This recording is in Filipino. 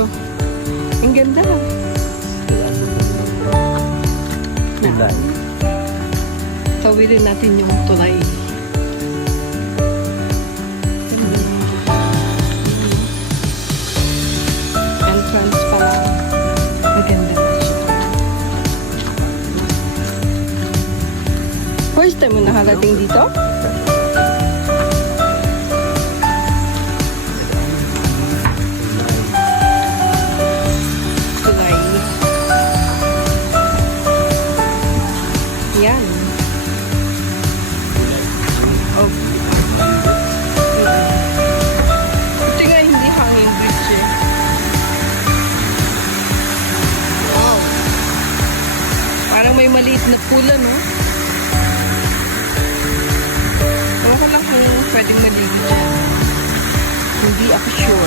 sa'yo. Ang ganda. Na. Tawirin natin yung tulay. Entrance pa lang. Maganda na siya. First time mo nakarating dito? Tulay. Yan. Oh. Ito nga hindi hanging bridge eh. Wow. Parang may maliit na pula, no? Ewan ko lang kung pwedeng maligo dyan. Hindi ako sure.